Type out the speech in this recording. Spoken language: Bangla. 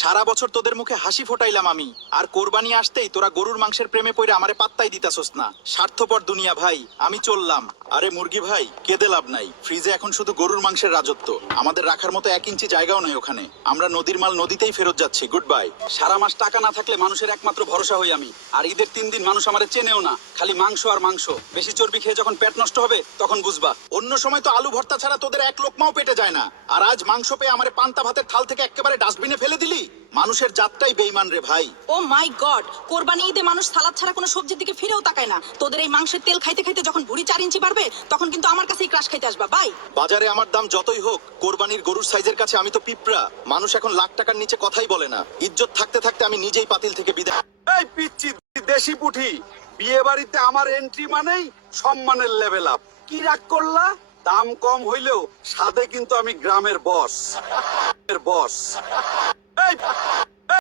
সারা বছর তোদের মুখে হাসি ফোটাইলাম আমি, আর কোরবানি আসতেই তোরা গরুর মাংসের প্রেমে পড়ে আমারে পাত্তাই দিতাছস না। স্বার্থপর দুনিয়া ভাই, আমি চললাম। আরে মুরগি ভাই, কেঁদে লাভ নাই, ফ্রিজে এখন শুধু গরুর মাংসের রাজত্ব। আমাদের রাখার মতো 1 ইঞ্চি জায়গাও নেই ওখানে। আমরা নদীর মাল নদীতেই ফেরত যাচ্ছি। Good bye. সারা মাস টাকা না থাকলে মানুষের একমাত্র ভরসা হই আমি। আর ঈদের 3 দিন মানুষ আমারে চেনেও না, খালি মাংস আর মাংস। বেশি চর্বি খেয়ে যখন পেট নষ্ট হবে তখন বুঝবা। অন্য সময় তো আলু ভর্তা ছাড়া তোদের এক লোকমাও পেটে যায় না, আর আজ মাংস পেয়ে আমারে পান্তা ভাতের থাল থেকে একেবারে ডাস্টবিনে ফেলে দিলি। মানুষের জাতটাই বেইমান রে ভাই। ও মাই গড, কোরবানি ঈদে মানুষ সালাদ ছাড়া কোনো সবজির দিকে ফিরেও তাকায় না। তোদের এই মাংসের তেল খাইতে খাইতে যখন ভুঁড়ি 4 ইঞ্চি বাড়বে তখন কিন্তু আমার কাছেই ক্রাশ খাইতে আসবা। বাই। বাজারে আমার দাম যতই হোক, কোরবানির গরুর সাইজের কাছে আমি তো পিঁপড়া। মানুষ এখন লাখ টাকার নিচে কথাই বলে না। ইজ্জত থাকতে থাকতে আমি নিজেই পাতিল থেকে বিদায়। এই পিচ্চি দেশি পুঠি, বিয়ে বাড়িতে আমার এন্ট্রি মানেই সম্মানের লেভেল আপ। কি রাগ করলা? দাম কম হইলেও স্বাদে কিন্তু আমি গ্রামের বস। বস। এই